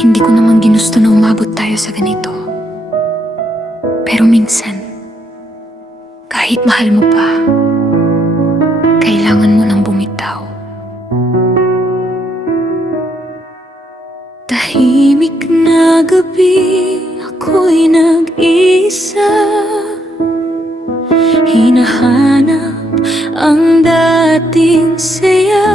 Hindi ko naman ginusto na umabot tayo sa ganito. Pero minsan, kahit mahal mo pa, kailangan mo nang bumitaw. Tahimik na gabi, ako'y nag-isa. Hinahanap ang dating saya.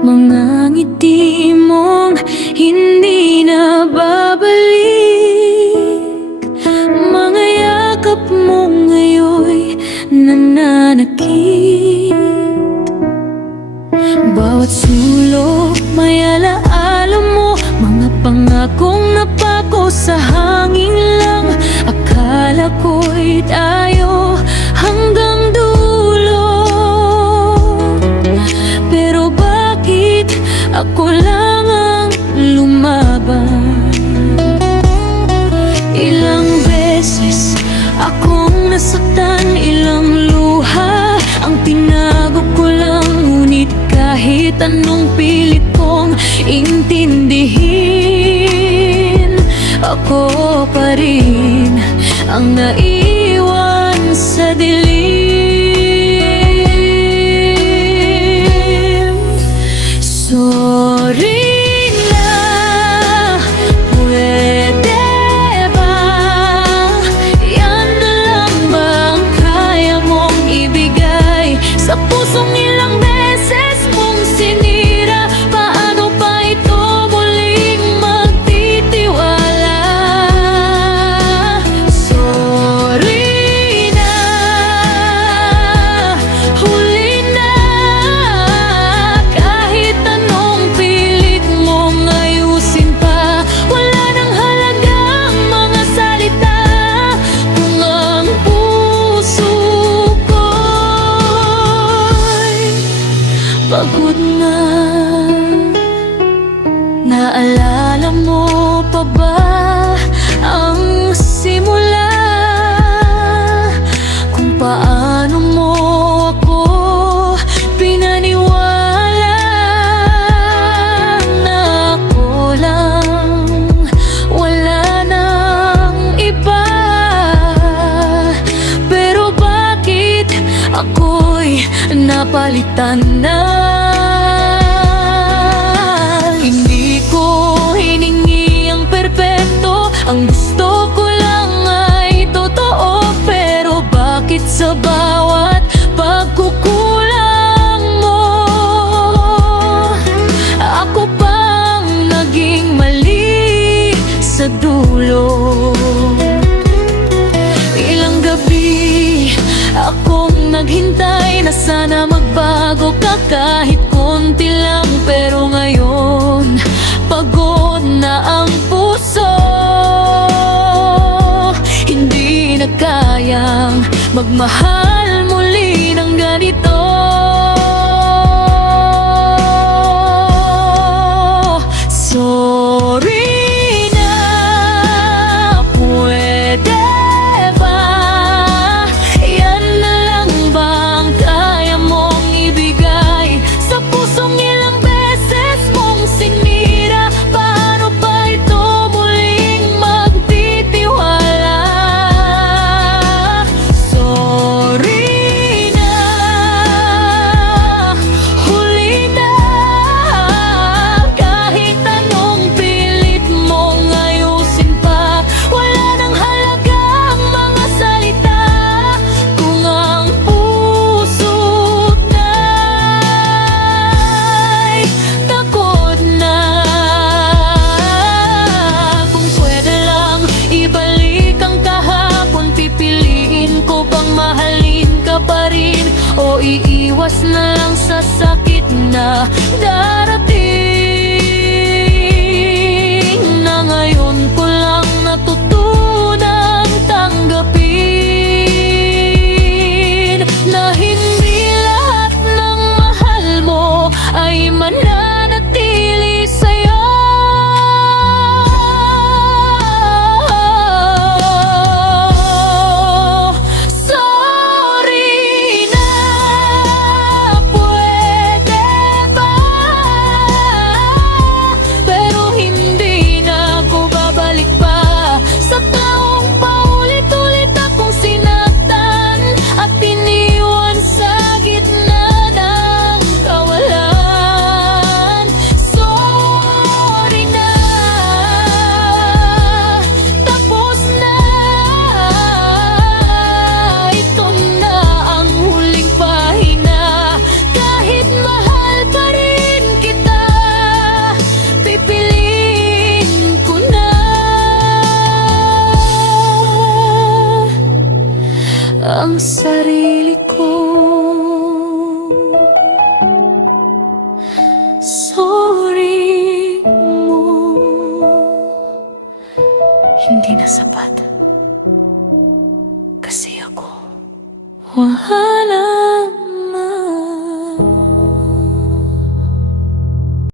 Mga ngiti mong hindi na babalik. Mga yakap mong ngayo'y nananakit. Bawat sulok may alaala mo. Mga pangakong napako sa hangin lang. Akala ko'y tayo hanggang dulo. Pero bakit ako lang ang lumaban? Ilang beses akong nasaktan, ilang luha ang tinago ko lang. Ngunit kahit anong pilit kong intindihin, ako pa rin ang naiwan sa dilim. Sorry na, pwede ba? Yan na lang ba ang kaya mong ibigay sa pusong ilang beses mong sinira? Paano pa ito muling magtitiwala? Sorry na, huli na. Kahit anong pilit mong ayusin pa, wala nang halaga ang mga salita. Kung ang puso ko'y pagod na. Naalala mo pa ba ang simula? Kung paano mo ako pinaniwala na ako lang, wala nang iba. Pero bakit ako'y napalitan na? Hindi ko hiningi ang perpekto, ang gusto ko lang ay totoo. Pero bakit sa bawat pagkukulang mo, ako pang naging mali sa dulo? Ilang gabi akong naghintay na sana magbago ka kahit konti lang. Pero ngayon, pagod na ang puso. Hindi na kayang magmahal muli ng ganito. Sorry na, pwede ba? Yan na lang ba ang kaya mong ibigay sa pusong ilang beses mong sinira? Paano pa ito muling magtitiwala? Sorry na, huli na. Kahit anong pilit mong ayusin pa, wala nang halaga ang mga salita. Kung ang puso na'y takot na, kung pwede lang ibalik ang kahapon, pipiliin ko bang mahalin ka pa rin o iiwas na lang sa sakit na darating? Na ngayon ko lang natutunang tanggapin na hindi lahat ng mahal mo ay mananatili sa'yo. Sorry na, pwede ba? Hindi na sapat. Kasi ako, wahala